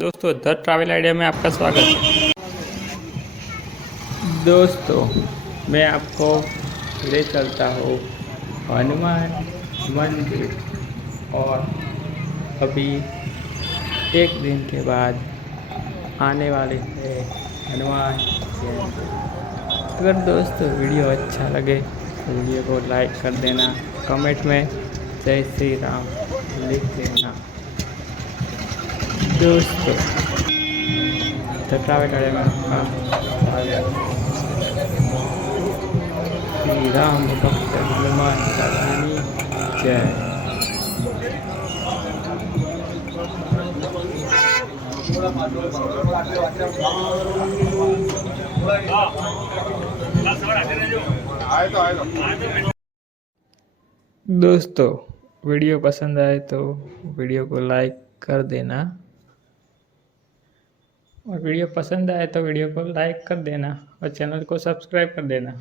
दोस्तों the travel idea में आपका स्वागत है। दोस्तों मैं आपको ले चलता हूँ हनुमान मंदिर और अभी एक दिन के बाद आने वाली है हनुमान जयंती। अगर दोस्तों वीडियो अच्छा लगे तो वीडियो को लाइक कर देना, कमेंट में जय श्री राम लिख देना। दोस्तों द ट्रैवल आइडिया में आपका स्वागत है। श्री राम भक्त हनुमान दादा की जय। दोस्तों वीडियो पसंद आए तो वीडियो को लाइक कर देना, और वीडियो पसंद आए तो वीडियो को लाइक कर देना और चैनल को सब्सक्राइब कर देना।